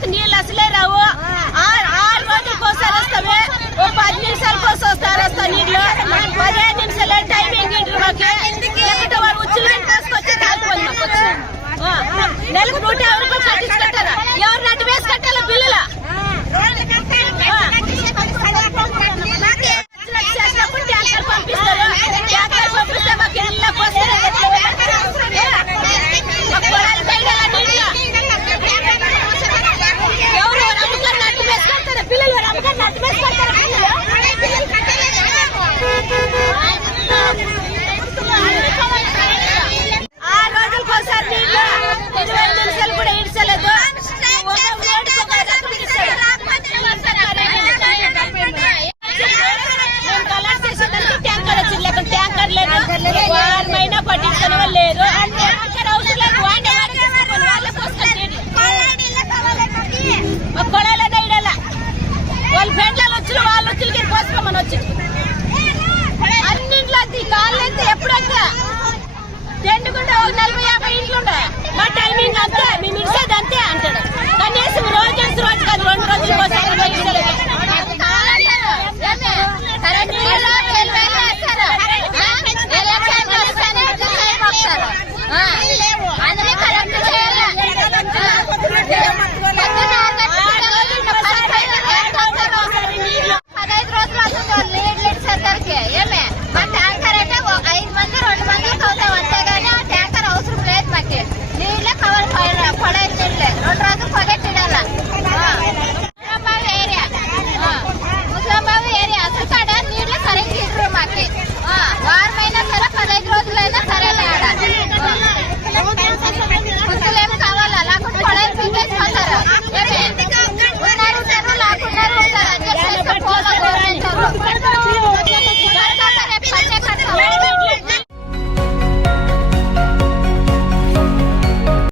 మాకు నీళ్ళు అసలే రావు. 6 రోజులకోసారి వస్తావే, ఓ 10 నిమిషాలకోసం వస్తా నీళ్ళు. 15 నిమిషాలు టైమింగ్ ఇంటి మాకు ఎక్కడ ఉచ్చులు తీసుకొచ్చి తాగిపోయింది మాకు వచ్చి. నెలకు 150 రూపాయలు కట్టించి కట్టారా? ఎవరు నట్టు వేసి కట్టాలా బిల్లులా? చేసినప్పుడు ట్యాంకర్ పంపిస్తారు. ట్యాంకర్ పంపిస్తే మాకు ఇళ్ళకి వస్తారు. ఎవరు అమ్మకారు నట్టు వేసి కడతారా పిల్లలు? అమ్మకారు నట్టు వేసి కడతారా పిల్లలు? 6 రోజులకోసారి నీళ్ళు 25 నిమిషాలు కూడా ఇడ్చలేదు. ట్యాంకర్ వచ్చింది, లేకపోతే ట్యాంకర్ లేదు. వారమైనా పట్టించుకునే వాళ్ళు లేరు. ట్యాంకర్ అవసరం లేదు. వాళ్ళే పోసుకొని కొడాలైనా ఇడాల వాళ్ళు పెండ్లాలు వచ్చి వాళ్ళు వచ్చి పోసుకోమని వచ్చి అన్నింట్లో అంతే. కాళ్ళు అయితే ఎప్పుడైతే తెండుకుంటే ఒక 40-50 ఇంట్లో ఉంటాయి. మా టైమింగ్ అంతే, మేము ఇడిసేది అంతే అంటాడు. కనీసం రోజు కాదు 2 రోజుల కోసం